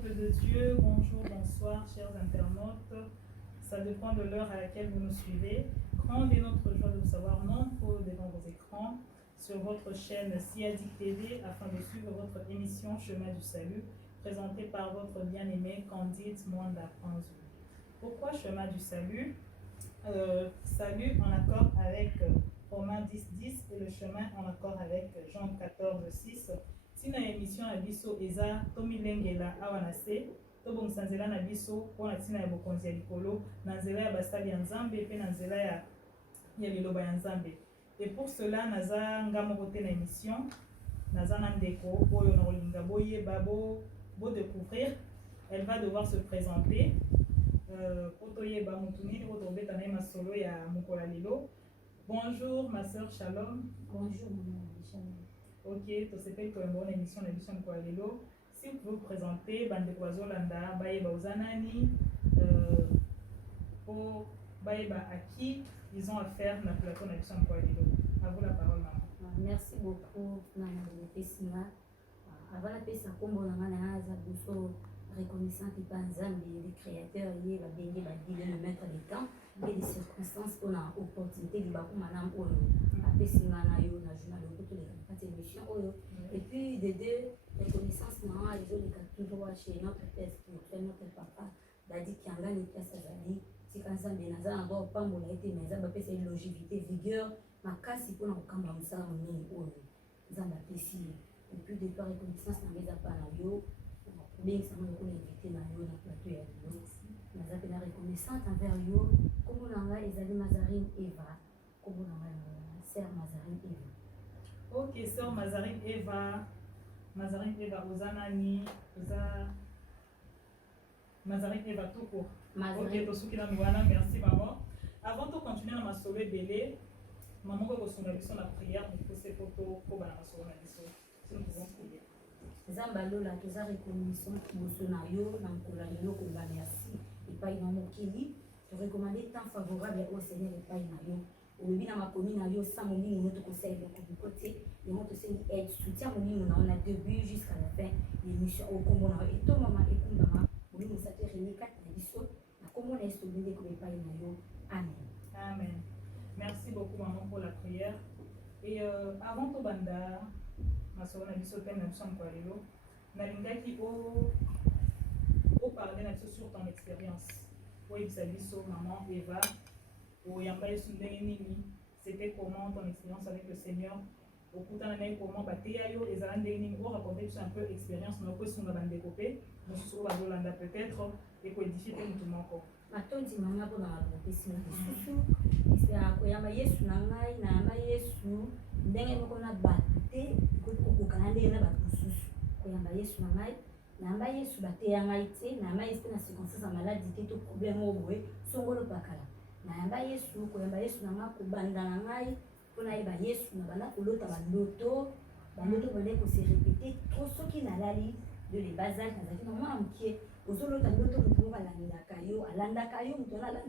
peuple de Dieu, bonjour, bonsoir, chers internautes. Ça dépend de l'heure à laquelle vous nous suivez. Grande est notre joie de vous savoir nombreux devant vos écrans sur votre chaîne Siadik TV afin de suivre votre émission Chemin du Salut, présentée par votre bien-aimé Candide Mwanda Franzou. Pourquoi Chemin du Salut? Salut en accord avec Romains 10:10 et le chemin en accord avec Jean 14:6. Si na émission à biso eza tomilengela awanase tobongisa nzela na biso mpona ntina ya bokonzi ya likolo na nzela ya basali ya nzambe mpe na nzela ya liloba ya nzambe. Et pour cela naza nga moko te na émission naza na ndeko oyo na kolinga boyeba bo découvrir. Elle va devoir se présenter otoyeba mutu nini otobeta na ye masolo ya mokola lelo. Bonjour ma sœur Shalom. Bonjour maman Shalom. Ok, to sepeli ko bonne émission na biso mokola lelo. Si vous pouvez vous présenter bande kozolanda bayeba uzanani po bayeba à qui ils ont affaire na plateau na biso mokola lelo. À vous la parole maman. Merci beaucoup maman Pessima. Avant la pesa kombo na ngana za biso reconnaissant qui pas Nzambe le créateur yé va bénir va dire le maître des temps et des circonstances on a opportunité de baku manam oyo apesima na yo na journal de toutes les quatre émissions oyo et puis de deux reconnaissance na les autres tout droit chez notre père spirituel notre papa dadi kianga ni pesa zali tika Nzambe na za ngo pambola ete na Nzambe pesa longévité vigueur makasi pona kokamba musala moni oyo Nzambe pesi et puis de toi reconnaissance na meza pa na yo bien ça m'a invité na yo na plateau ya lelo naza pena reconnaissante envers yo comme nanga ezali Mazarine Eva comme nanga sœur Mazarine Eva. Ok, sœur Mazarine Eva ozanani oza Mazarine Eva tout court. Ok, to suki na miwana, merci maman. Avant de continuer na masolo ebele maman ko kosunga biso na prière pour que ces photos ko bana masolo na biso. Si nous pouvons prier. Zamba lola toza reconnaissant boso na yo na mkola lelo komba merci epai na mokili to recommander temps favorable au Seigneur epai na yo oyebi na makomi na yo sa molimo no tokosalela kokote yango tosengi aide soutien molimo na on a début jusqu'à la fin l'émission au kombo na yo etomama ekumbama molimo sate reni kati na biso na kombo na yesu tobende ko epai na yo amen. Amen. Merci beaucoup maman pour la prière. Et avant to banda masolo na biso pe na biso mokola lelo nalingaki parler na biso sur ton expérience oyebisa biso maman Eva oyamba yesu ndenge nini c'était comment ton expérience avec le Seigneur okutana na ye comment bateya yo ezala ndenge nini oraconte biso un peu expérience na okoesunga bandeko mpe mosusu oyo bazolanda peut-être ekoedifie te motu moko matondi mama mpona mabopesi na lisusu koyamba yesu na ngai nayamba yesu ndenge moko na bato te okokana ndenge na bato mosusu koyamba yesu na ngai nayamba yesu bateya ngai te nayamba yesu te na circonstance ya maladi te to problème oyo boye songolo pakala nayamba yesu koyamba yesu na ngai kobanda na ngai mpo nayeba yesu na banda kolota bandoto bande kose répété trop soki nalali de les bas âge nazalaki na mwana mokie ozolota ndoto motu moko alandaka yo motu wana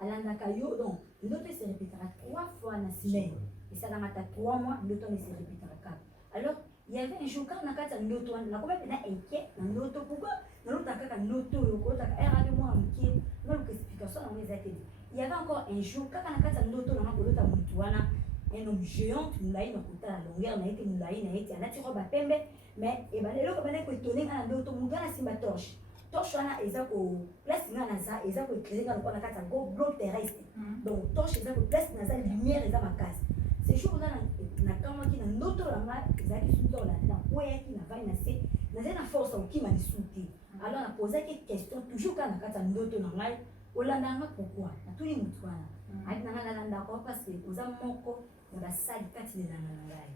alandaka yo donc ndoto se répétera 3 fois na semaine esalaka ta 3 mois ndoto ne se répétera kaka. Alors il y avait un jour quand nakati ya ndoto wana nakomi pena inquiet na ndoto pourquoi nalota kaka ndoto oyo kolotaka erade mwana mokie naluka explication nango eza te. Il y avait encore un jour kaka nakati ya ndoto nanga kolota motu wana un homme géant mulai na kotala longueur na ye te mulai na ye te alati robe ya pembe mais eloko ebandaki koetone nga na ndoto motu wana asimba torche wana eza ko place nga naza eza koéclaire nga lokola na kati ya globe terrestre donc torche eza ko place naza lumière eza makasi ce jour oza nakamwaki na ndoto nanga ezalaki suki oyo nakweyaki navai na se nazali na force okima lisusu te alors napozaki question toujours kaka na kati ya ndoto na ngai olandanga pourquoi natuli motu wana ayebi nanga nalandaka parce que oza moko na basali kati lelanga na ngai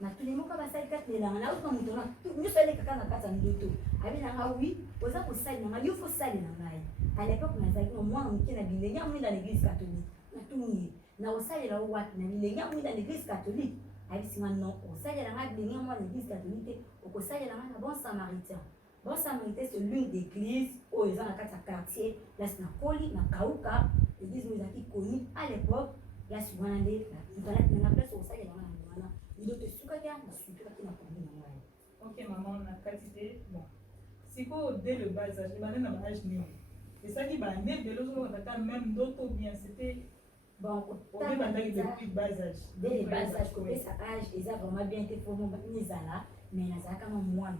natuli moko basali kati lelanga nauka motu wana nyonso elekaka na kati ya ndoto ayebi nanga wi oza kosali na ngai yo fosali na ngai à l'époque nazalaki na mwana moke na bilenge ya mwinda na église catholique natuni ye na osalela wapi na bilenge ya mwinda na église catholique ayebisinga non osalela ngai bilenge ya mwana na église catholique te okosalela ngai na bon samaritain. Bon samaritain c'est l'une d'église oyo eza na kati ya quartier place na koli na kauka église oyo ezalaki connue à l'époque place wana nde na place okosalela ngai na wana ndoto esukaki na sukaki na komi na ngai. Ok maman na kati te bon siko dès le bas âge ebandaki na baage nini esaki bande ebele ozoloka tata même ndoto bien c'était bon obebandaki depuis bas âge dès le bas âge kopesa âge eza vraiment bien te fo nizala mais nazalaka ma mwana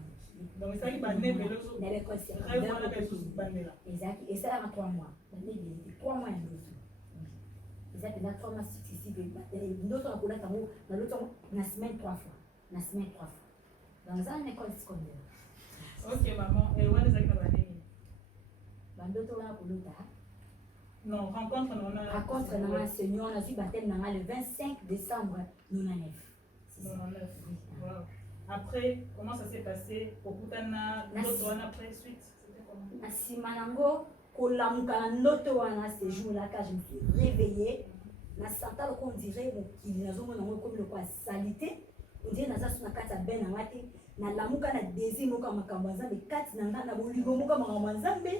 donc esaki bande ebele ezalaki esalaka 3 mois bande ebele te 3 mois ya ndoto eza pena 3 mois successive ndoto nakolaka yango naloto yango na semaine 3 fois na semaine 3 fois donc eza na école secondaire. Ok maman wana ezalaki na bande nini bandoto wana kolota non rencontre na Seigneur na suis baptême na le 25 décembre 99. Wow. Après comment ça s'est passé okutana ndoto wana après suite c'était comment na sima nango kolamuka na ndoto wana ce jour là quand je me suis réveillée na santa ko dirait mokili nazomona ngo comme le quoi salité on dirait naza suna kati ya ben na ngati na lamuka na désir moka makambo nzambe kati na nga na bolingo moka makambo nzambe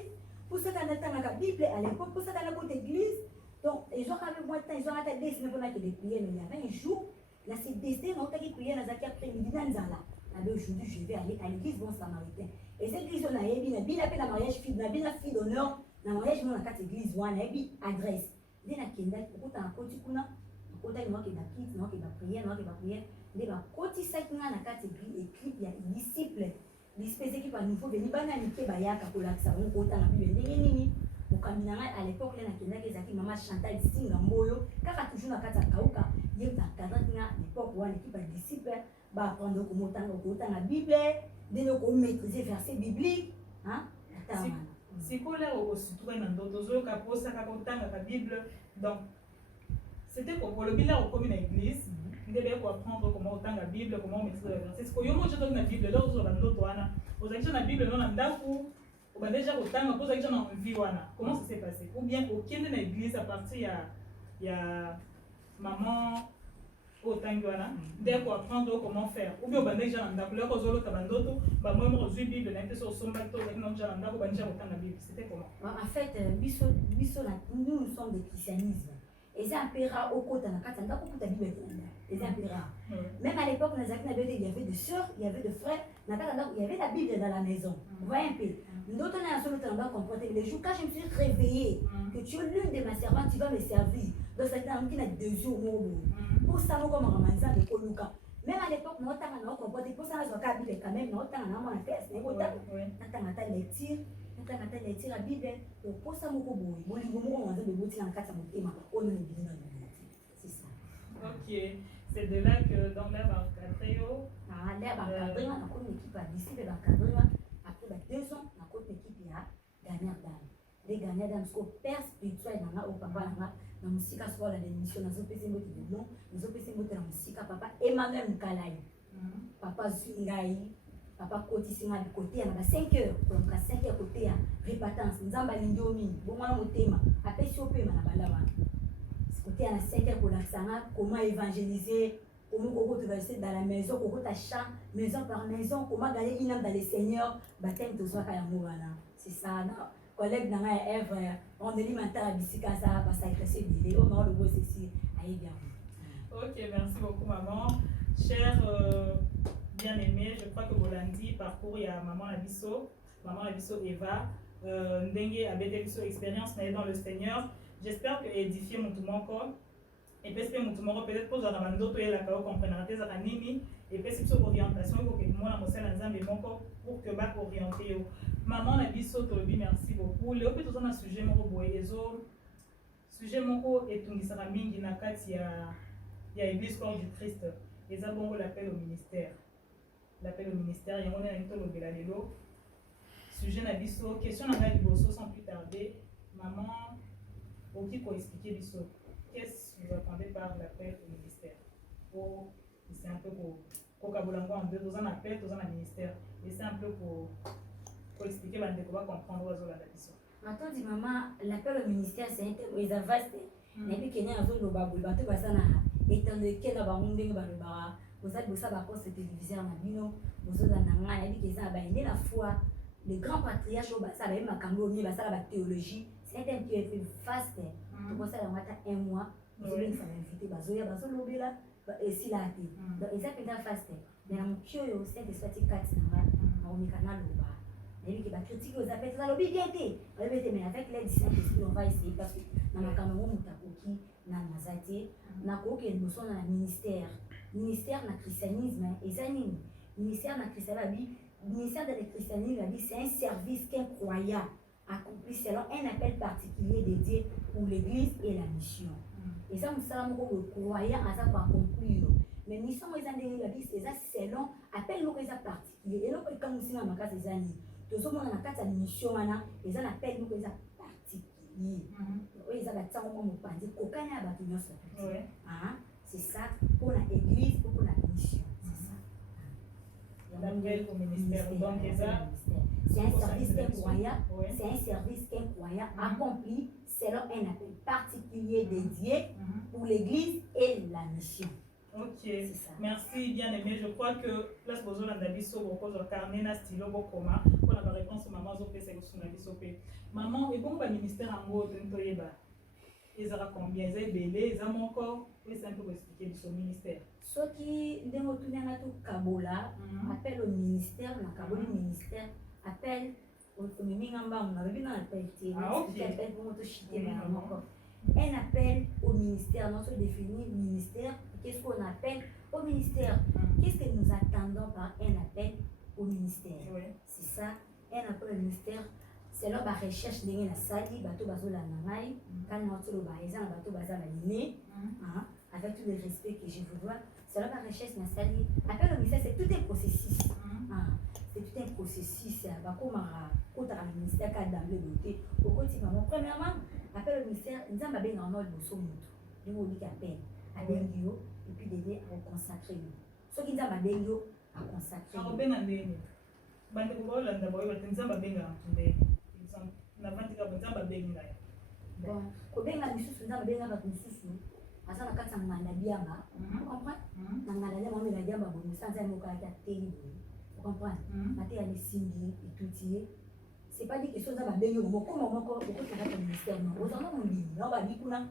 pour ça qu'on attend la Bible à l'époque pour ça qu'on a pour l'église donc ils ont avec moi temps ils ont à dessiner pour que des prières mais il y avait un jour là c'est destiné on t'a qui prier dans zaki après midi dans zala aujourd'hui je vais aller à l'église bon samaritain et cette église on a bien appelé la mariage fille na bien fille d'honneur na mariage mon na carte église wana et puis adresse dès la kenda pour ta côté kuna côté moi qui d'acquis moi qui va prier les va côté ça kuna na carte église écrit il y a disciple l'espèce qui va nouveau venir bana mike bayaka kolakisa ngo kota na bible ndenge nini okamina à l'époque là na kenda kezaki mama Chantal Singa Mboyo kaka toujours na kata kauka yeba kadra na l'époque wana qui va disciple ba apprendre comment kota na bible dès ko maîtriser verset biblique hein sikola ositwe na ndoto zoyoka posaka kotanga ka bible donc c'était pour le bilan au commun église ndebe ko apprendre comment otanga bible comment maîtriser le verset siko yomo joto na bible là ozo ndoto wana ozakisha na bible non na ndaku oba déjà otanga poza kisha na vie wana comment ça s'est passé ou bien okende na église à partir ya maman otangi wana ndeko ko apprendre comment faire ou bien oba déjà na ndaku là kozolo ta bandoto ba moi mo zu bible na peso somba to na non na ndaku ba déjà otanga bible c'était comment en fait biso nous sommes des christianisme et c'est un peu rare au côté na kata ndako kuta bible et c'est un peu rare même à l'époque il y avait des sœurs il y avait des frères na kata ndako il y avait la bible dans la maison vous voyez un peu d'autres na solo tamba comprendre les jours quand je me suis réveillée que tu es l'une de mes servantes tu vas me servir donc ça t'a mis na 2 jours pour ça moi comme ramanza de koluka même à l'époque moi tanga na comprendre pour ça na zoka bible quand même non tanga na mon test na kota na tanga ta lecture natanga lecture la bible pour ça moko boyi bolingo moko mwanza beboti na kati ya motema ono ni bilina c'est ça. Ok, c'est de là que dans l'herbe encadrée l'herbe encadrée na comme équipe à disciple encadrée après 2 ans na comme équipe ya gagnant dame les gagnants dame ko père spirituel na au papa na musika soit la démission na zopese mbote de nom na zopese mbote na musika papa Emmanuel Mukalai papa Zingai papa côté singa du côté na 5 heures pour 5 heures côté ya répatance nzamba lindomi bomwana motema apesi opema na balaba côté na 5 heures pour la sanga comment évangéliser comment on va dans la maison comment ta chant maison par maison comment gagner une âme dans le Seigneur baptême de soi kaya mobana c'est ça non collègue na Ève on est mental bisika ça va ça être vidéo non le beau c'est allez bien. OK, merci beaucoup maman. Chère bien-aimée, je crois que Bolandi parcours ya maman Abisso Eva ndenge abete biso expérience mais dans le Seigneur. J'espère que édifier mon tout mon corps et puis c'est mon tout mon corps peut-être pour dans ndoto ya la kao comprendre tes nini et puis c'est orientation pour que moi na mosala nzambe mon corps pour que ba orienter yo. Maman Abisso tolobi merci beaucoup. Le peut tout na sujet moko boye ezo sujet moko etungisaka mingi na kati ya église corps du Christ. Eza bongo l'appel au ministère. L'appel au ministère, il y a un peu de la lélo. Sujet na biso, question na liboso sans plus tarder. Maman, ok pour expliquer biso. Qu'est-ce que vous attendez par l'appel au ministère? Oh, c'est un peu pour Kabolango en deux ans appel, 2 ans à ministère. Et c'est un peu pour expliquer la découverte comprendre aux autres la biso. Maintenant dit maman, l'appel au ministère c'est un thème très vaste. Mais puis qu'il y a un zone de babou, bateau basana, étant donné qu'il y a un monde balobara. Vous avez ça par contre c'était divisé en abino vous avez nanga ya biki ça ba ine la foi les grands patriarches au ça ba makambo ni ba ça la théologie c'est un thème qui est vaste pour ça la mata 1 mois vous allez ça inviter bazoya bazolobela et si la té donc exactement vaste mais en kyo yo c'est des statistiques 4 nanga na omikana loba Et puis, critique aux appels, ça lobby bien été. Mais avec l'aide du Saint-Esprit, on va essayer parce que dans ma caméra, on t'a coquille, dans ma zate, on a coquille, nous sommes dans le ministère. Ministère dans le christianisme, et ça, ministère dans le christianisme, ministère de christianisme, c'est un service qu'un croyant accomplit selon un appel particulier dédié pour l'église et la mission. Et ça, nous sommes le croyant à ça pour accomplir. Mais mission, c'est ça selon appel particulier. Et là, quand nous sommes dans la case des années, nous sommes dans la case de mission, et ça appelle nous particulier. Oui, ça va être ça, on va dire qu'aucun n'a pas de mission. C'est ça pour l'église, pour la mission. L'appel au ministère. Donc, c'est un service qu'un croyant, c'est un service qu'un croyant accompli selon un appel particulier dédié pour l'église et la mission. Ok, merci bien aimé. Je crois que place besoin d'avis sur vos carnet na stylo coma pour la réponse au maman zopé c'est sur la vie sopé. Maman et bon ba ministère en gros tentoyeba. Ils aura combien ils belé ils ont encore oui c'est un peu expliquer son ministère. Ce qui demande à tout Kabola appelle au ministère na Kabola ministère appelle au miningamba on avait dans l'appel appel pour moto chiter un appel au ministère, notre définit ministère. Qu'est-ce qu'on appelle au ministère? Qu'est-ce que nous attendons par un appel au ministère? C'est ça, un appel au ministère. C'est là que recherche de la salle, bateau bazo la namaï, quand on a le baïsan, bateau baza la lignée, avec tout le respect que je vous dois. C'est là que recherche de la salle. Appel au ministère, c'est tout un processus. C'est tout un processus. Comme le ministère qui a d'emblée doté. Au quotidien, premièrement, appel au ministère, nous avons bien en ordre de son moto. Nous avons dit appel à Bengio et puis d'aider à consacrer. Ce qui nous a bien à consacrer. Alors, bien en dernier. Bande ko wala ndabo yo tinzamba benga ndé. Na vandi ka bonzamba benga. Bon, ko benga misusu nzamba benga ba misusu. Asa na kata ngana biamba. Vous comprenez? Na ngana le mami na biamba bo musanza mo ka ta teli. Vous comprenez? Maté ya lisingi et tout tié. C'est pas dit que chose va benga mo comme encore au côté de ministère non. Aux endroits mon dit, on va dire kuna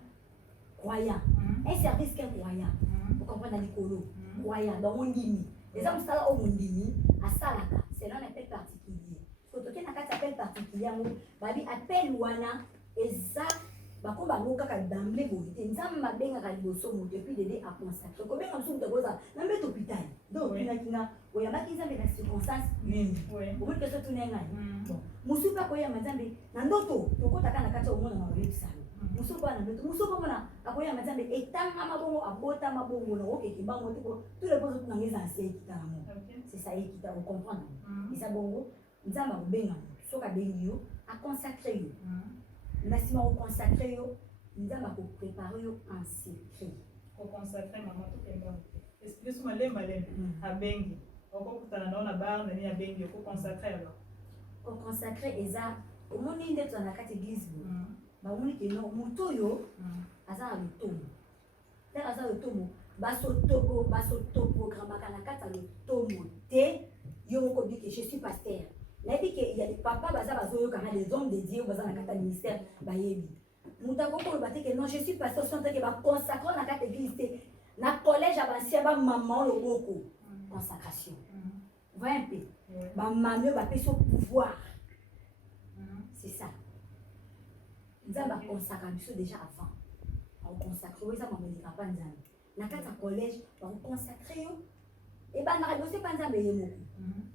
croyant. Un service qu'un croyant. Vous comprenez dans l'écolo. Croyant dans mon dimi. Les hommes sont là au Mundimi, à Salaka, c'est là un appel particulier. Quand tu as un appel particulier, babi appel wana, et ça, bako bango kaka d'emblée bonité. Nous avons ma benga kaliboso mo depuis d'aider à consacrer. Combien comme ça tu as na mbé hôpital. Donc kina oyamba kinza mais la circonstance nini. Au moins que ça tu n'enga. Bon, musupa koya mazambe na ndoto, tokota kana kata omona na wali sana. Musupa na ndoto, musupa mona akoya mazambe etanga mabongo abota mabongo na oke kibango tiko tous les postes tunangeza asie kitamo. C'est ça qui t'a comprendre. Et ça bongo, nzamba benga soka bengio a consacrer yo. Nasima au consacrer yo, nzamba ko préparer yo en secret. Ko consacrer maman tout est bon. Explique-moi les malem a bengi. Oko kutana na bar na ni a bengi ko consacrer alors. Ko consacrer eza au monde ndeto na kati église. Ba moni ke no muto yo aza le tomo. Terre aza le tomo. Baso topo gramaka na kata le tomo te yo moko dit que je suis pasteur. Là dit que il y a des papas bazo yo kana des hommes dédiés baza na kata ministère ba yebi. Muta ko ko baté que non je suis pasteur sans que ba consacrer na kata église na collège avancé ba maman le boko consacration. Voyez un peu. Ba maman ba pe son pouvoir. C'est ça. Nous avons consacré déjà avant. On consacre, oui, ça m'a dit pas nzambe. Na kata collège, on consacre yo. Et ben na radio c'est pas nzambe yemo.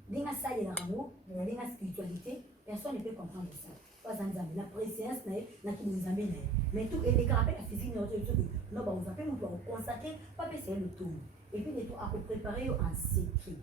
Dinga ça y est ramo, dinga spiritualité, personne ne peut comprendre ça. Pas nzambe, la présence na ki nzambe na. Mais tout et les caractères la physique non tout. Non ba on va faire nous doit consacrer, pas c'est le tout. Et puis les tout à préparer en secret.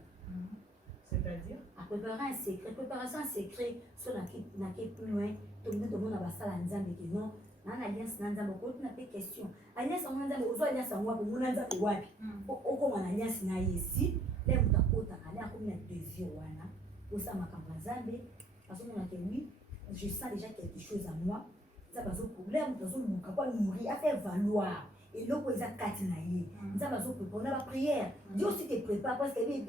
C'est-à-dire à préparer un secret, préparation en secret, sur la qui plus loin, tout le monde a ça la nzambe qui non. Dans l'alliance nzambe ko tu n'as pas question. Alliance nzambe ozo alliance en wapi muna nzambe wapi. Oko na alliance na ici, les mutakota ala comme na désir wana. Pour ça makambo nzambe parce qu'on a que oui, je sens déjà quelque chose à moi. Ça pas de problème, dans un muka pas nourrir à faire valoir. Et l'eau est à katinaïe. Nous avons préparé la prière. Dieu aussi te prépare parce que il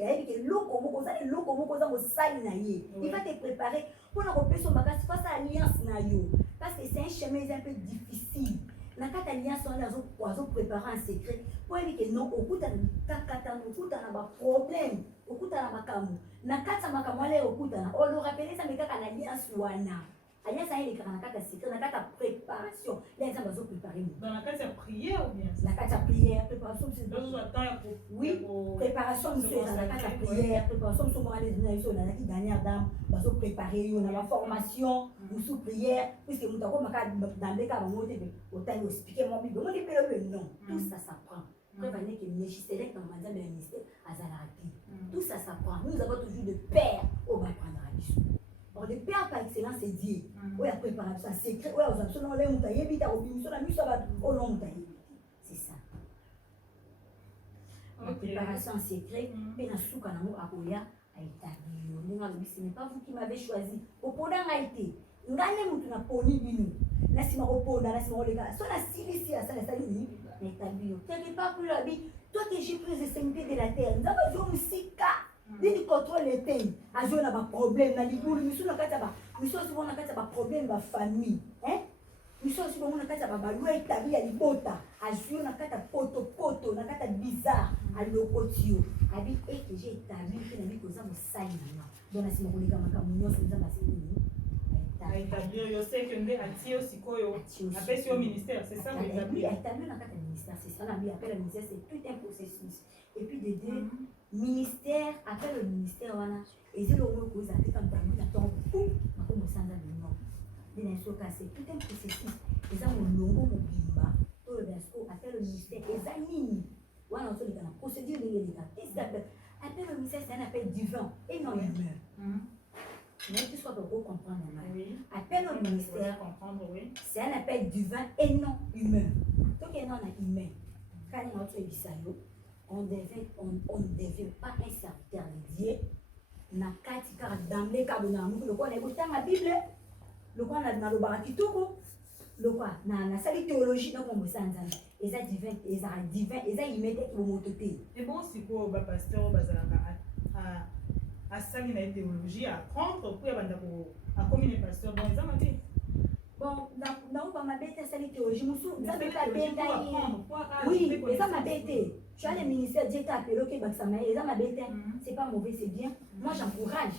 va te préparer pour la repérer son bagage face à l'alliance. Parce que c'est un chemin un peu difficile. nakata alliance wana azoprépare en secret po yebi ke non okutana kakatana okutana baproblème okutana makambo na kati ya makambo wana okutana olorapele nzambe kaka na alliance wana alliance wana elekaka na kati ya secret na kati ya préparation ya nzambe azoprépare moto dans la case de prière ou bien na kati ya prière préparation oui préparation mosu eza na kati ya prière préparation mosu moko na biso nazalaki dernière dame bazoprépare yo na baformation mosu prière puisque moto akomaka dambe kaka bango te otali ospike mo bible omoni mpele oyo non tout ça s'apprend preuve que Melchisedec dans le ministère azalaki tout ça s'apprend nous avons toujours de père au baprendre à biso. Or, le père par excellence c'est Dieu. Oui, a préparé ça secret. Oui, aux options, on l'a montaillé, vite à l'opinion, la mise à au long montaillé. C'est ça. La préparation secret, mais dans ce cas, on a Akoya a établi. Ce n'est pas vous qui m'avez choisi. Au point d'en été, ngane mutu na poni binu. Na sima reponda, na sima olega. So la silisi à ça, la saline, na établi. Quelque part plus la vie. Toi que j'ai pris les extrémités de la terre. Nous avons dit musika. Dès contrôle les pays, à jouer dans un problème, dans les boules, nous sommes dans un problème de famille. Nous sommes dans un loi établie à l'ibota, à jouer dans un poto, dans un bizarre, à l'ocotio. À dire que j'ai établi que nous avons ça. Donc, si nous voulons nous avons établir, je sais que nous avons aussi appelé sur le ministère, c'est ça? Oui, établir dans un ministère, c'est ça. On appelle le ministère, c'est tout un processus. Et puis de deux, ministère, après le ministère, et c'est le mot que vous avez comme parmi la tombe, comme au sein de l'union. C'est tout un processus. Et ça, mon logo, mon bimba, tout le basco, après le ministère, et ça, nini. Voilà, on se dit dans la procédure de l'État. Qu'est-ce qu'on appelle? Après le ministère, c'est un appel divin, et non humain. Mais tu sois pour comprendre. Après le ministère, c'est un appel divin et non humain. Donc, il y a un humain. Quand il y a notre bisayo, on ne devient pas un serviteur de Dieu. Na kati car dans les cas de l'amour, le quoi on écoute la Bible, le quoi on a le barakitoko, le quoi na sali théologie donc on me sent et ça divin, et ça il met qui vont monter. Et bon c'est quoi ba pasteur bazalaka à sali na théologie à apprendre pour à communier pasteur bon ça m'a dit. Bon, non, pas ma bête, c'est la théologie. Ça me fait bête. Oui, mais ça m'a bête. Tu as le ministère, Dieu t'a appelé, ok, ça m'a bête. C'est pas mauvais, c'est bien. Moi, j'encourage.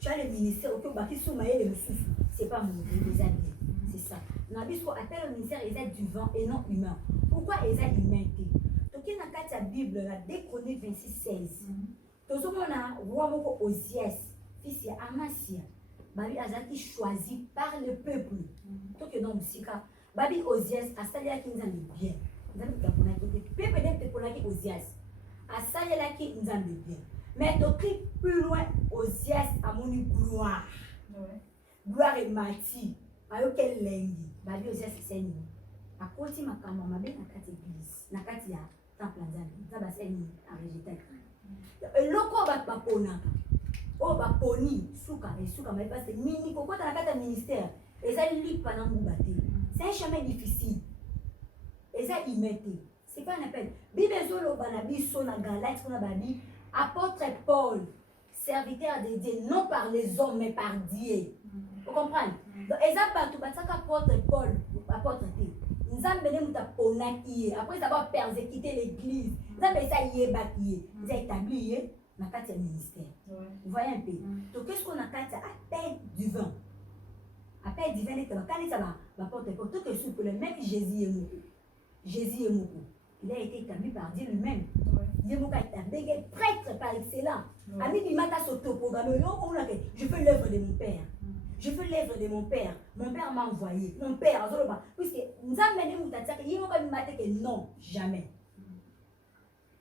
Tu as le ministère, ok, c'est pas mauvais, les amis. C'est ça. Nabisco appelle le ministère, ils sont du vent et non humain. Pourquoi ils sont humanité? Donc, il y a la Bible, la Déchronique 26:16. Tout ce monde a roi Moko Osias, fils de Amasia. Babi Azaki choisi par le peuple. Donc, il y a un Sika. Babi Osias, Asalia qui nous a mis bien. Nous avons dit que le peuple n'est pas là Osias. Asalia qui nous a mis bien. Mais tu cliques plus loin, Osias a mon gloire. Gloire et mati. Alors quelle langue? Babi Osias c'est nous. À côté de ma caméra, ma belle n'a qu'à l'église. N'a qu'à dire, temple en Zambie. Ça va c'est nous à rejeter. Et l'autre va pas pour nous. Oh ba poni suka et suka mais parce que mini pourquoi dans la carte ministère et ça lui pendant moubaté c'est un chemin difficile et ça y mettait c'est pas un appel bible zolo banabi sona galate qu'on a babi apôtre Paul serviteur de Dieu non par les hommes mais par Dieu vous comprenez donc et ça pas tout bataka apôtre Paul apôtre T nzambe ne muta ponaki après ça va persécuter l'église nzambe ça y est baki ça établi na kati ya ministère. Vous voyez un peu. Donc qu'est-ce qu'on a kati appel divin. Appel divin est quand il va porter pour tout que sur le même Jésus est moko. Jésus est moko. Il a été établi par Dieu lui-même. Dieu moko est établi prêtre par excellence. Ami bimata s'auto-programme. Je fais l'œuvre de mon père. Je fais l'œuvre de mon père. Mon père m'a envoyé. Mon père, puisque nous avons mené mon tata, il m'a dit que non, jamais.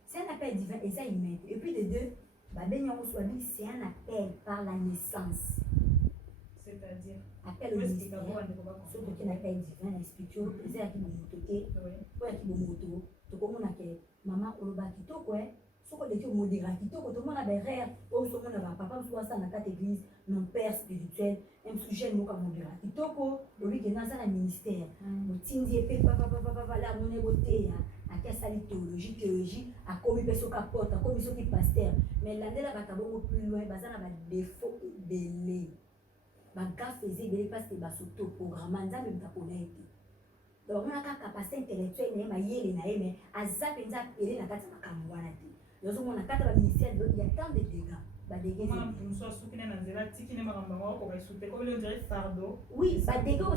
C'est un appel divin et ça il met. Et puis de deux, c'est un appel par la naissance. C'est-à-dire appel au ministère. Sauf qu'il y a un appel divin, spirituel, c'est à qui vous montez, pour qui vous montez. Donc comme on a que maman au bas qui toque, ce qu'on dit modéra qui toque, tout le monde a des rêves, ou tout le monde a papa, soit ça dans quatre églises, mon père spirituel, un sujet nous comme modéra qui toque, au lieu que dans un ministère, au tindi et papa, là on est voté. À quelle salle théologie, à commis personne qui porte, à commis qui pasteur. Mais l'année là, va beaucoup plus loin, parce qu'on a des défauts belés. Banca faisait belé parce que bas sauto programme, ça même ta connaître. donc on a une capacité intellectuelle mais mayele na mais aza penza ele na kati makambo wana te yozo mona kati ba ministère il y a tant de dégâts ba dégâts oui ba dégâts aux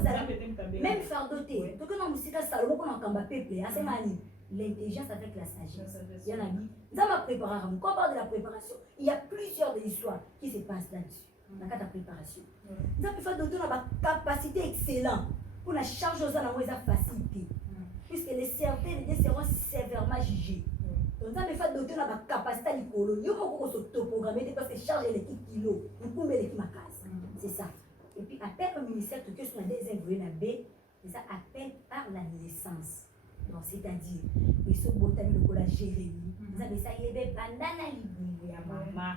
même fardeau te to que non musika salomo ko na kamba peuple asemani l'intelligence avec la sagesse il y en a dit dans ma préparation quand on parle de la préparation il y a plusieurs de histoires qui se passent là-dessus dans la préparation ça peut faire d'autres na capacité excellente pour la charge aux gens à facilité puisque les certains seront sévèrement jugés donc ça peut faire d'autres na capacité likolo yo ko se programmer parce que charge les kilos vous pouvez les ma case c'est ça et puis appel au ministère que sur la deuxième volet na B ça appelle par la naissance. Donc, c'est-à-dire, ils sont botani le cola Jérémie. Vous avez ça, il y a banana libou ya maman.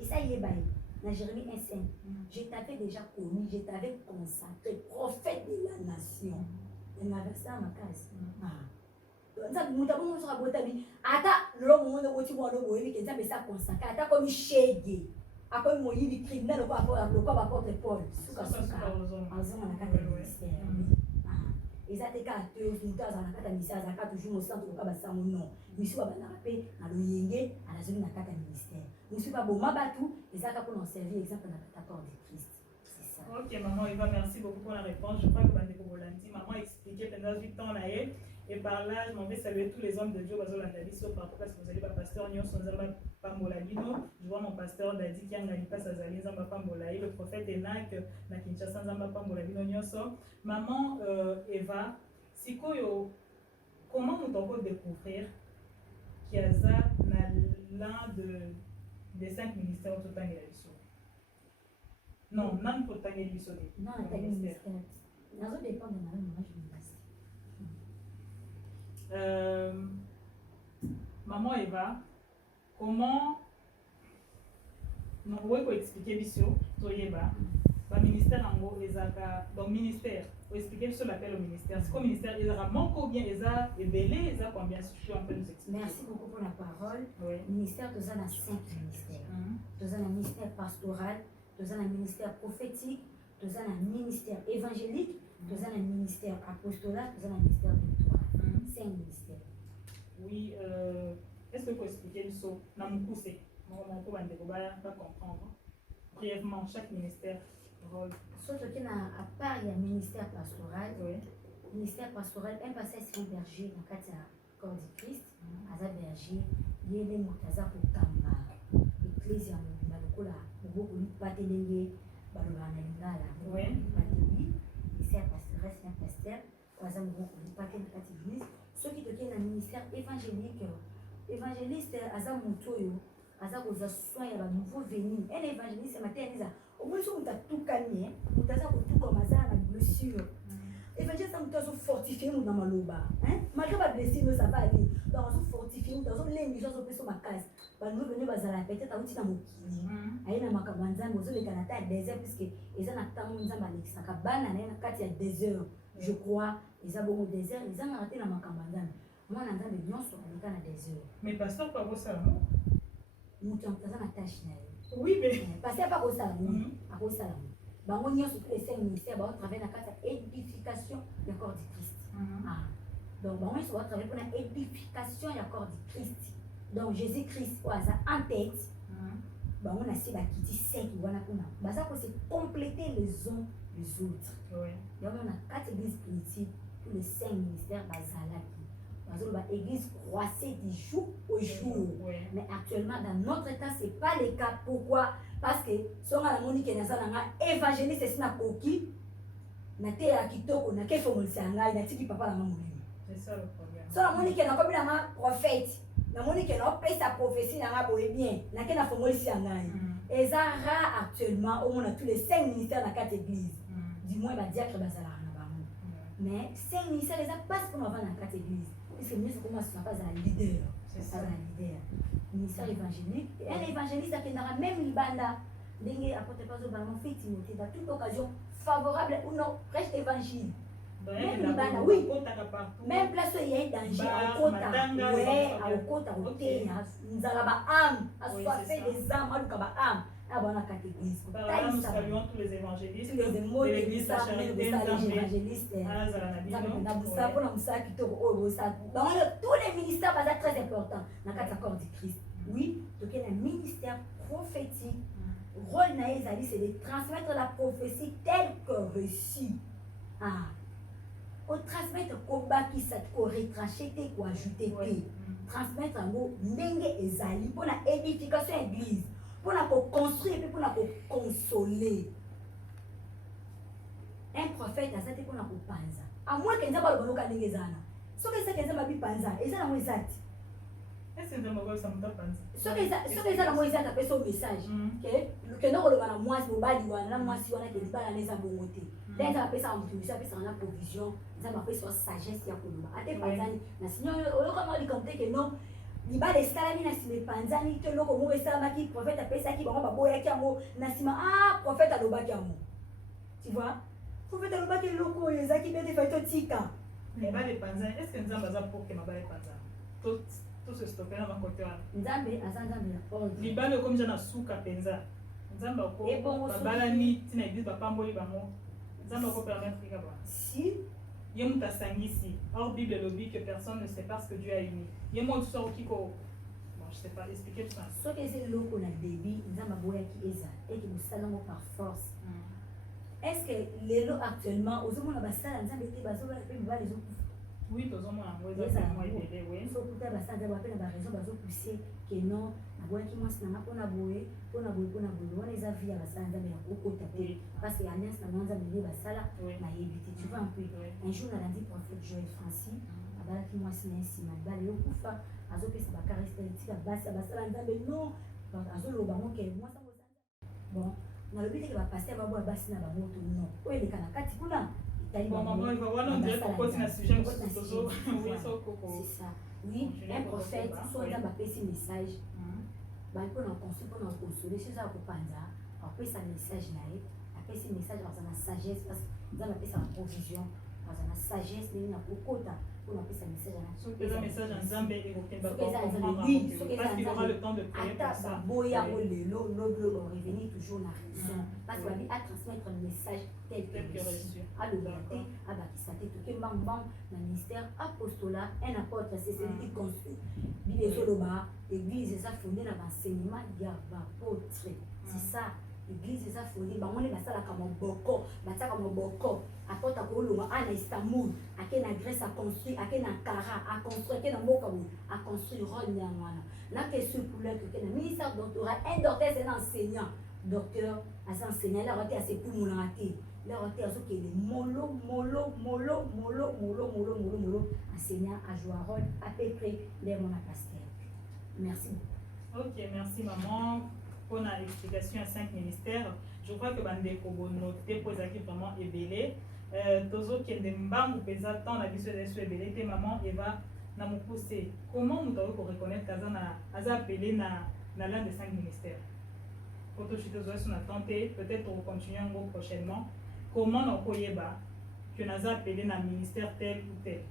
Et ça, il y a dans Jérémie 1:5. Je t'avais déjà connu, je t'avais consacré, prophète de la nation. Il m'avait ça à ma case. Donc, ça, nous avons sur la botani. Ata, l'homme, on a aussi bon l'homme, qui est ça consacré. Ata comme chégué. Après, moi, il y a criminel, le quoi apporte Paul. Souka, souka. En faisant la carte de ministère. Et ça, t'es qu'à te résultats dans la carte ministère, ça a toujours au centre au Kabasa mon nom. Je suis pas dans la paix, à l'Oyenge, à la zone de la carte ministère. Je suis pas bon, ma batou, et ça, pour nous servir, exemple, dans la carte de Christ. C'est ça. Ok, maman Eva, merci beaucoup pour la réponse. Je crois que Bandeko Bolanti, maman a expliqué pendant 8 ans là. Et par là, je m'en vais saluer tous les hommes de Dieu, parce que parce que vous allez pas pasteur Nyon Sonzamba Pambolabino. Je vois mon pasteur Dadi qui a gagné pas sa zali Zamba Pambolaï, le prophète Enak, na Kinshasa Zamba Pambolabino Nyonso. Maman Eva, si comment nous devons découvrir qu'il y a l'un des 5 ministères au total de la mission? Non, non, pour ta mission. Non, ta ministère. Dans un dépend de ma maman Eva, comment nous pouvons expliquer mission Toyeba, le ministère en gros, donc ministère, pour expliquer sur l'appel au ministère. C'est quoi le ministère? Il y a manque bien, il y a belé, il y a combien? Je peux nous expliquer. Merci beaucoup pour la parole. Oui. Ministère, nous avons 5 ministères. Nous avons un ministère pastoral, nous avons un ministère prophétique, nous avons un ministère évangélique, nous avons un ministère apostolat, nous avons un ministère victoire. 5 ministères. Oui, est-ce que vous pouvez expliquer le saut? Dans mon poussé, on va comprendre brièvement chaque ministère. Surtout qu'il y a à part il y a ministère pastoral. Oui. Ministère pastoral, un passage c'est un berger dans le corps du Christ, à berger, il y a des mots à Kamba, l'église à Malokola, beaucoup de patelés, Balovanangala, ministère pastoral, c'est un pasteur, par exemple, beaucoup de patelés, ceux qui te tiennent un ministère évangélique, évangéliste, Azam Moutoyo, Azam aux soins, il y a un nouveau venu, un évangéliste, matin, au moins, on t'a tout calmé, on t'a tout comme Azam, la blessure. Évangéliste, on t'a fortifié dans ma loba. Malgré ma blessure, ça va aller. Donc, on fortifié, on t'a les gens sont sur ma case. Nous venons à la peut-être à outil dans mon kili. Aïe, na makabanza, nous les Canada désert, puisque ils ont attendu nous à Alexa. Kabana, na kati ya désert, je crois. Ils ont beaucoup de désert, ils ont arrêté dans makabanza. Moi, on a des lions sur le cas de désert. Mais pasteur, pas vos salons. Nous sommes dans la tâche. Oui, mais. Pasteur, pas vos salons. À vos salons. On y a sur tous les 5 ministères, on travaille dans l'édification du corps du Christ. Donc, on va travailler pour l'édification du corps du Christ. Donc, Jésus-Christ, en tête, on a ces qui disent 5 ça c'est compléter les uns les autres. Donc, on a 4 églises primitives pour les 5 ministères Bazalaki. L'église croissait du jour au jour. Mais actuellement, dans notre état, ce n'est pas le cas. Pourquoi? Parce que si on a la monique et on évangéliste, c'est un coquille. On a un kitoko, on a un fomolisi, on a un papa dans mon c'est ça le problème. Si on a monique, on a un prophète. La monique, on a sa prophétie, on a bien. On a un fomolisi, on a. Et ça rare actuellement, on a tous les 5 ministères dans 4 églises. Du moins, il va dire que c'est ça. Mais 5 ministères, les passent pour nous avoir dans 4 églises. Puisque nous, comment ça pas un leader. C'est ça un leader. Ministère évangélique. Et un évangéliste qui n'a même l'Ibanda. Dengue apporte pas au ballon fait Timothée. Dans toute occasion favorable ou non, prêche l'évangile. Même l'Ibanda, oui. Même place où il y a un danger, à Kota. Oui, à Kota, au Kenya. Nous avons âme, à soiffer des âmes, à l'Ukaba âme. à bonne catégorie. Par là, nous saluons tous les évangélistes Tous les mots de de l'église La Charité, les évangélistes. Tous les ministères sont très importants dans le corps du Christ. Oui, donc il y a un ministère prophétique. Rôle naïzali, c'est de transmettre la prophétie telle que reçue. Ah. On transmettre combat qui s'est retraché, quoi ajouter, transmettre un mot n'enge ezali pour la édification église, pour la construire et pour la consoler. Un prophète a ça pour la panza. À moins que nous avons le n'enge ezana. Ce que c'est que nous avons panza, ezana mo ezati. Est-ce que nous avons ça muta panza? Ce que ezana mo ezati après son message. Que nous avons moi si bali wana moi si wana que bala neza bongote. Là ça appelle ça en plus, ça appelle ça en provision, ça appelle ça sagesse ya koloba. Ate panzani na signor o comment lui compter que non. Liba les salami na sime panzani to loko mo esala ki prophète appelle ça ki bango baboya ki amo na sima prophète aloba ki amo. Tu vois? Prophète aloba ki loko ezaki bete fa to tika. Liba les panzani, est-ce que nous avons ça pour que mabale panzani? Tout se stopper dans ma côté. Nzambe azanzambe na liba le comme jana suka penza. Nzambe ko babalani tina église bapamboli bango. Si hors Bible lobby que personne ne sait pas ce que Dieu a uni. Il y a moi tout ça qui bon, je sais pas expliquer tout ça. Ce que c'est le qu'on a débit, nous avons boya qui est et qui nous salons par force. Est-ce que les lots actuellement, aux hommes on a bassala, nous avons été basso la paix les autres. Oui, tous hommes on a été oui. Faut que tu as bassala, nous avons la raison basso pousser que non, na boya qui moi c'est na pona boye, pona boye, on les a vu à bassala, nous avons beaucoup tapé parce que Agnès na nous avons dit bassala, na évité. Tu vois un peu. Un jour on a dit prophète Joël Francis, abala qui moi c'est ainsi, na bala yo kufa, azo pesa ba caractéristique bassala, nous avons non, azo lo bango que moi ça bon. Na le but que va passer va boire bassina ba moto non. Oui les kanakati kuna. Bon maman il va voir on dirait qu'on continue à sujet oui c'est ça. Oui, un prophète soit dans ma petit message. Bah pour nous construire pour nous consoler c'est ça pour panza. Après ça message naïf, après ce message dans la sagesse parce que dans la paix ça la provision, dans la sagesse il y a beaucoup de pour appeler ce message là. Message en Zambé et aucun oui, parce qu'il aura le temps de prier pour ça. Boya lelo noble revenir toujours la raison parce que la vie à transmettre un message tel que reçu. À l'autorité, à Bakisate, tout que membres dans le ministère apostolat, un apôtre, c'est celui qui construit. Bible Soloba, l'église est fondée dans l'enseignement, il y a apôtre. C'est ça. L'église est fondée, on est basala comme boko, basala comme boko. Apôtre à Koloma, à Istanbul, à quelle Grèce a construit, à quelle Ankara a construit, à quelle Mokaou a construit Rome. Là, qu'est-ce que pour le ministère doctorat, un docteur c'est un enseignant, docteur, à s'enseigner, là, on est assez pour mon raté. Là, on est à ce qu'il est molo, enseignant à jouer un rôle à peu près les mon pasteur. Merci. Ok, merci maman. Pour l'explication à 5 ministères, je crois que Bandeko noté pour ça qui vraiment ébélé. Tozo qui est des mbang ou pesa tant la vie sur les ébélé, tes maman Eva n'a mon poussé. Comment nous devons reconnaître qu'Azana a appelé na l'un des 5 ministères? Pour tout ce que nous tenté, peut-être pour continuer en gros prochainement. Comment nous koyeba que nous avons appelé na ministère tel ou tel?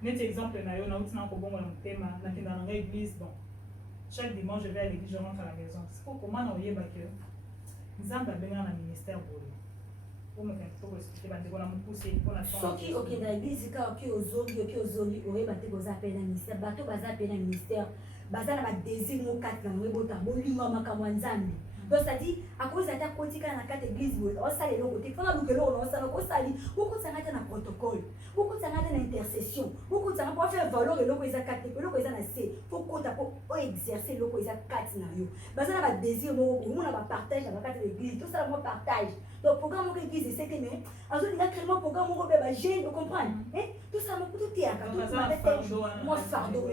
Net exemple na yo na outina ko bongo na thème na l'église bon. Chaque dimanche, je vais à l'église, je rentre à la maison. C'est pour comment on y est que nous avons besoin d'un ministère pour me expliquer, on a poussé pour la somme. Ce qui est dans l'église, qui est aux zoli, on est battu aux appels d'un ministère, bateau basé appel d'un ministère, basé à la désir, mon quatre, mon ébota, mon lima, ma kamanzami. Donc, c'est-à-dire, à cause de la politique dans la carte église, on s'allait de l'autre côté, on s'allait, beaucoup de ça dans le protocole, beaucoup de ça dans l'intercession, beaucoup de ça pour faire valoir le loco, ils ont quatre, le loco, ils ont assez, pour exercer le loco, ils ont quatre naïos. Parce qu'on a un désir, on a un partage dans la carte l'église, tout ça, on partage. Donc, programme de l'église, c'est que, il y a créé un programme, on va gêner, vous comprenez? Tout ça, tout est à quatre. Moi, fardeau,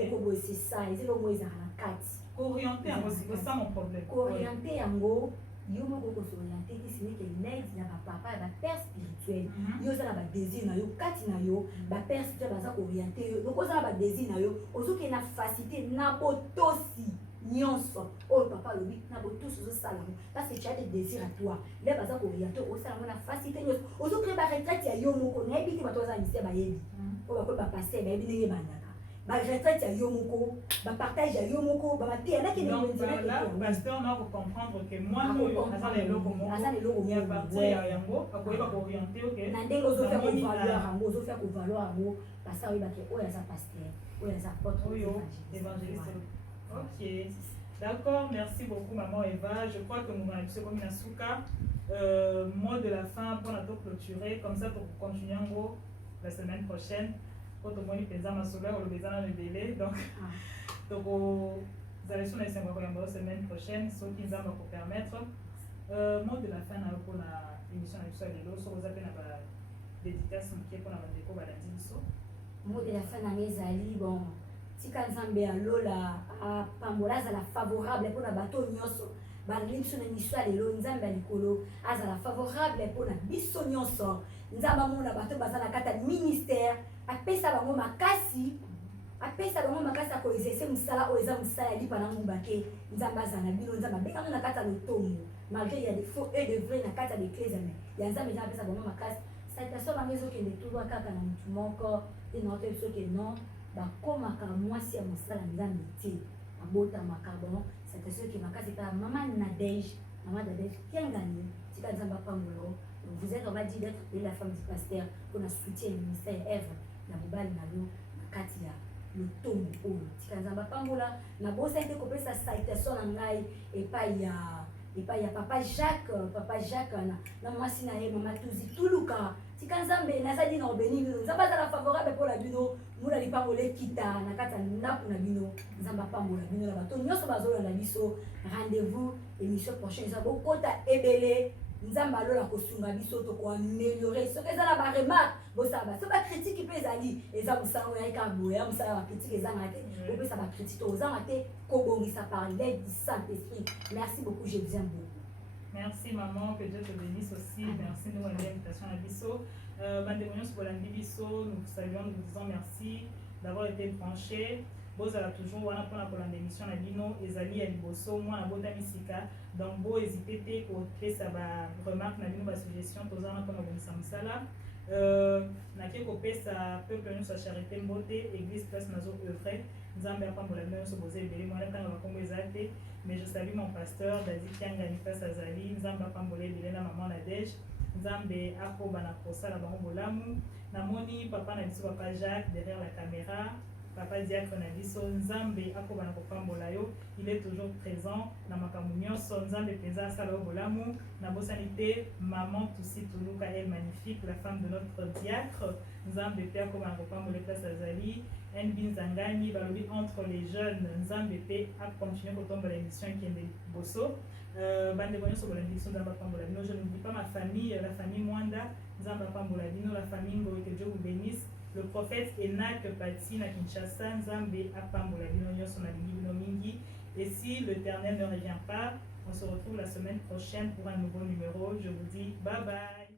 c'est ça, c'est le mot, ils ont la carte. Orienté en c'est ça mon problème. Orienté en gros, yo mo ko s'orienter qui c'est que l'aide na papa ba père spirituel. Yo ça na ba désir na yo, kati na yo, ba père spirituel ba ça orienter. Donc ça na ba désir na yo, ozoki na facilité na botosi nyonso. Oh papa lobi na botosi zo sala parce que tu as des désirs à toi. Là ba ça orienter, o ça na facilité nyonso. Ozoki ba retraite ya yo moko na ebiti ba to za mise ba yebi. O ba ko ba passer ba yebi ndenge bandaka. retraite ya yomoko partage ya yomoko donc là pasteur on a comprendre que moi nous aza leloko ya partir ya yango akoyeba ko orienter OK na ndenge ozofia ko valoir yango ozofia ko valoir yango pasteur oyeba ke oyo aza pasteur oyo aza apôtre oyo évangéliste. OK, d'accord, merci beaucoup maman Eva. Je crois que nous allons comme Nasuka mot de la fin pour notre clôturer comme ça pour continuer en gros la semaine prochaine. Quand on moni pesa masola ou le pesa dans le délai donc vous allez sur les 5 la semaine prochaine ce qui nous va vous permettre mot de la fin pour la émission de l'histoire de l'eau sur vous appelez la dédicace qui est pour la déco balandi biso. Mot de la fin na ezali bon tika nzambe alola apambola azala favorable mpona bato nyonso balingi biso na misio ya lelo nzambe ya likolo azala favorable mpona biso nyonso nzambe amona bato baza na kati ya ministère apesa bango makasi ya koexerce mosala oyo eza mosala ya lipa na ngumba ke nzambe aza na bino nzambe abengango na kati ya lotombo malgré ya defaux et de vrai na kati ya l'église ya nzambe eza apesa bango makasi salutation bango ezokende tulwa kaka na motu moko ena ote biso ke non bakomaka mwasi ya mosala nzambe te abotamaka bon salutation ke makasi kaka mama Nadège kiangani tika nzambe apambolo vous êtes on va dire d'être la femme du pasteur pour la soutien du ministère œuvre na mobali na yo na kati ya lotombo oyo tika nzambe apambola na bosa ete kopesa salutation na ngai epai ya papa Jacques na mwasi na ye mama Tuzi tuluka tika nzambe nazali na obeni bino nzambe azala favorable mpo na bino muna lipambola ekita na kati ya ndako na bino nzambe apambola bino na bato nyonso bazolanda biso rendez-vous émission prochaine eza bokota ebele nzambe alola kosunga biso tokoaméliorer soki eza na baremarque bosala so bakritike mpe ezali eza mosala oyo ayika boye ya mosala bakritike ezanga te opesa bakritike tozanga te kobongisa par l'aide du Saint-Esprit. Merci beaucoup, je vous aime beaucoup. Merci maman, que Dieu te bénisse aussi. Merci nous à l'invitation à Bisso. Nous saluons, nous vous disons merci d'avoir été branchés. Vous avez toujours wana pona pour l'émission na bino ezali ya liboso moi na bota misika donc bo hésiter pour faire ça ba remarque na bino ba suggestion tozana pona bonisa musala na ke ko pesa peuple nous sa charité mbote église place nazo œuvrer nzambe apambola bino so boze bele moi na kanga bakombo ezate mais je salue mon pasteur Dadi Kianga ni face azali nzambe apambola bele na maman Nadège nzambe akoba na kosala bango bolamu namoni papa na biso papa Jacques derrière la caméra. Papa Diacre na biso nzambe akoba na kopambola yo il est toujours présent na makambo nyonso nzambe penza asala bolamu na bosanité maman Tusi Tuluka elle magnifique la femme de notre diacre nzambe pe akoba na kopambola place azali Nbin Zangani balobi entre les jeunes nzambe pe a continuer kotombola émission kende boso bande nyonso bola émission nzambe apambola bino je n'oublie pas ma famille la famille Mwanda nzambe apambola bino la famille Ngoy que Dieu vous bénisse. Le prophète Enoch Pati na Kinshasa, Nzambe apambola bino nyonso na bino mingi. Et si l'Éternel ne revient pas, on se retrouve la semaine prochaine pour un nouveau numéro. Je vous dis bye bye.